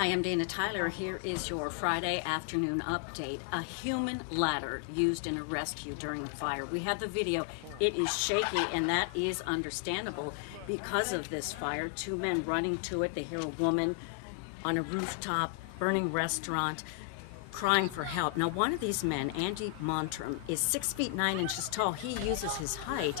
Hi, I'm Dana Tyler. Here is your Friday afternoon update. A human ladder used in a rescue during the fire. We have the video. It is shaky, and that is understandable because of this fire. Two men running to it. They hear a woman on a rooftop, burning restaurant, crying for help. Now, one of these men, Andy Montrum, is 6 feet 9 inches tall. He uses his height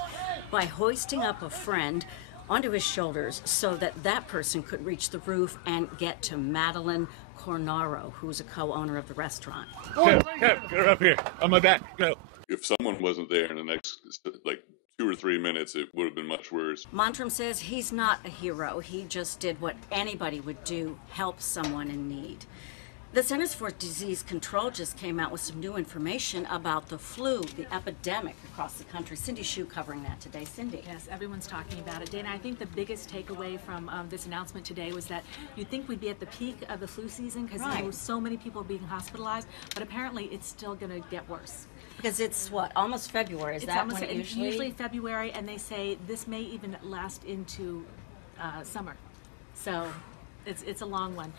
by hoisting up a friend onto his shoulders so that that person could reach the roof and get to Madeline Cornaro, who's a co-owner of the restaurant. Kev, get her up here. On my back. Go. If someone wasn't there in the next, 2 or 3 minutes, it would have been much worse. Montrum says he's not a hero. He just did what anybody would do, help someone in need. The Centers for Disease Control just came out with some new information about the flu, the epidemic across the country. Cindy Hsu covering that today. Cindy. Yes, everyone's talking about it. Dana, I think the biggest takeaway from this announcement today was that you'd think we'd be at the peak of the flu season because so many people are being hospitalized, but apparently it's still going to get worse. Because it's what, almost February? Is that when it usually February, and they say this may even last into summer. So it's a long one.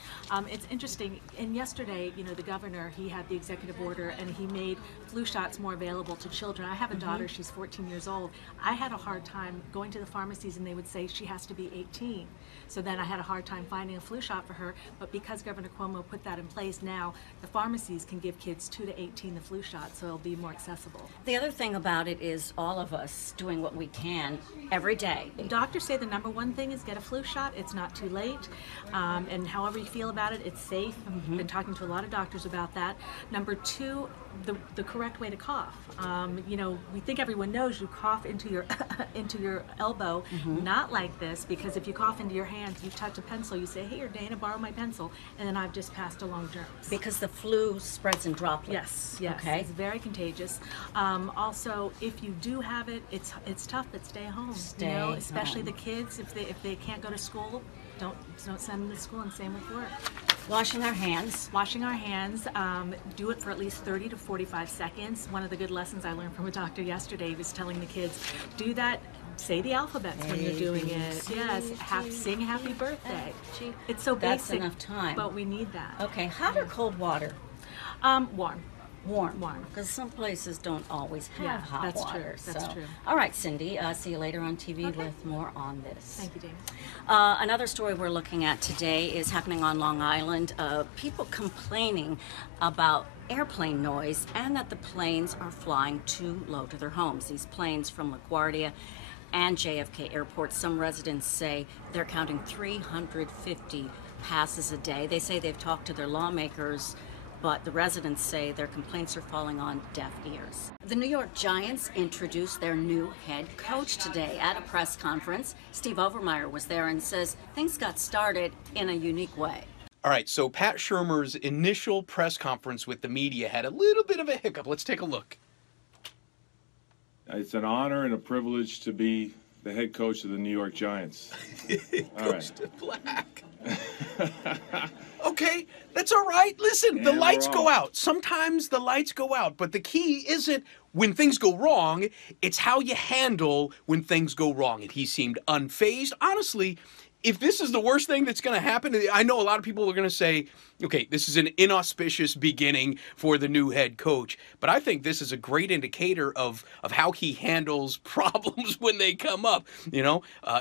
It's interesting. And yesterday, the governor, he had the executive order, and he made flu shots more available to children. I have a daughter, she's 14 years old. I had a hard time going to the pharmacies, and they would say she has to be 18. So then I had a hard time finding a flu shot for her. But because Governor Cuomo put that in place, now the pharmacies can give kids 2 to 18 the flu shot, so it'll be more accessible. The other thing about it is all of us doing what we can every day. Doctors say the number one thing is get a flu shot. It's not too late. And however you feel about it, it's safe. I've been talking to a lot of doctors about that. Number two, the correct way to cough. We think everyone knows you cough into your into your elbow, not like this, because if you cough into your hand, you touch a pencil, you say, "Here, Dana, borrow my pencil," and then I've just passed along germs. Because the flu spreads in droplets. Yes, okay. It's very contagious. Also, if you do have it, it's tough, but stay home. Especially the kids, if they can't go to school, don't send them to school, and same with work. Washing our hands. Washing our hands. Do it for at least 30 to 45 seconds. One of the good lessons I learned from a doctor yesterday was telling the kids, do that. Say the alphabets when you're doing it. Yes, sing happy birthday. It's so basic. That's enough time. But we need that. Okay, hot or cold water? Warm. Warm. Because some places don't always have hot water. That's true. All right, Cindy. See you later on TV with more on this. Thank you, Dana. Another story we're looking at today is happening on Long Island. People complaining about airplane noise and that the planes are flying too low to their homes. These planes from LaGuardia and JFK airports, some residents say they're counting 350 passes a day. They say they've talked to their lawmakers, but the residents say their complaints are falling on deaf ears. The New York Giants introduced their new head coach today at a press conference. Steve Overmyer was there and says things got started in a unique way. All right, so Pat Shurmur's initial press conference with the media had a little bit of a hiccup. Let's take a look. It's an honor and a privilege to be the head coach of the New York Giants. Coach to black. Okay, that's all right. Listen, the lights go out. Sometimes the lights go out, but the key isn't when things go wrong, it's how you handle when things go wrong. And he seemed unfazed. Honestly, if this is the worst thing that's going to happen, I know a lot of people are going to say, okay, this is an inauspicious beginning for the new head coach. But I think this is a great indicator of how he handles problems when they come up.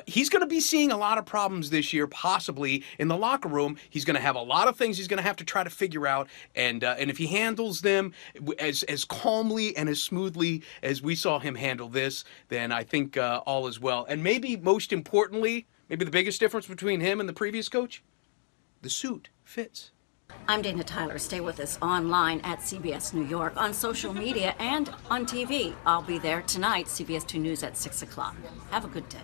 He's going to be seeing a lot of problems this year, possibly in the locker room. He's going to have a lot of things he's going to have to try to figure out. And if he handles them as calmly and as smoothly as we saw him handle this, then I think all is well. And maybe most importantly, maybe the biggest difference between him and the previous coach, the suit fits. I'm Dana Tyler. Stay with us online at CBS New York, on social media, and on TV. I'll be there tonight, CBS2 News at 6 o'clock. Have a good day.